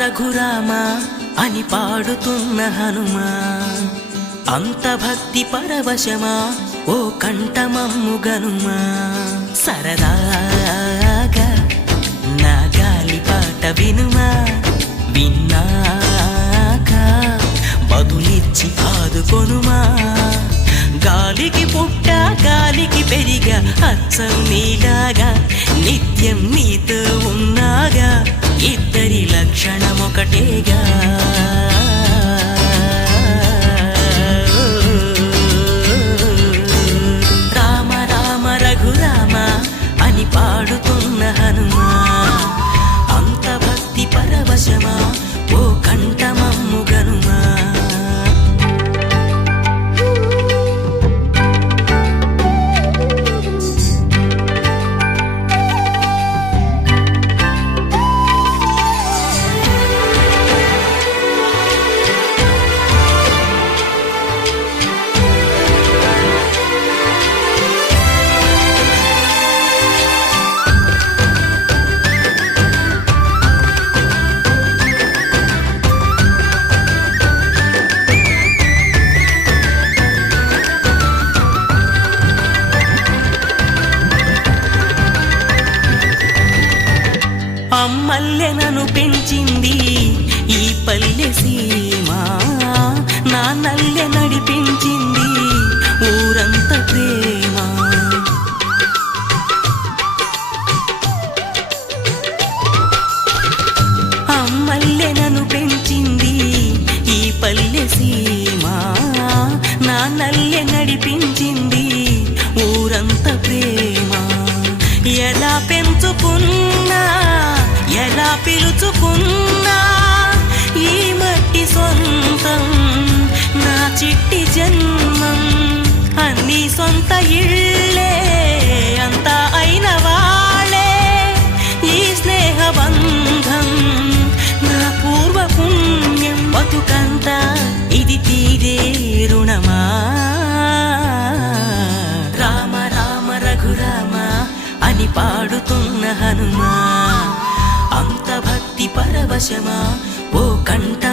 రఘురామ అని పాడుతున్న హనుమా, అంత భక్తి పరవశమా ఓ కంఠమమ్ము గనుమా. సరదాగా నా గాలి పాట వినుమా, విన్నాక బదులిచ్చి ఆదుకొనుమా. గాలికి పుట్ట గాలికి పెరిగా అచ్చం నీలాగా, నిత్యం నీతో ఉన్నాగా, ఇద్దరి లక్షణం ఒకటేగా. రామ రామ రఘురామ అని పాడుతున్న హనుమా, అంత భక్తి పరవశమా ఓ కంఠమమ్ము గనుమా. అమ్మల్లె నన్ను పెంచింది ఈ పల్లె సీమ, నాన్నల్లె నడిపించింది ఊరంత ప్రేమ. అమ్మల్లె నన్ను పెంచింది ఈ పల్లె సీమ, నాన్నల్లె నడిపించింది ఊరంత ప్రేమ. ఎలా పెంచుకున్నా ఎలా పిలుచుకున్నా ఈ మట్టి సొంతం నా చిట్టి జన్మం. అన్ని సొంత ఇళ్ళే అంతా అయిన వాళ్ళే ఈ స్నేహ బంధం నా పూర్వ పుణ్యం. బతుకంతా ఇది తీరే రుణమా. రామ రామ రఘురామ అని పాడుతున్న హనుమా, అంత భక్తి పరవశమా ఓ కంఠ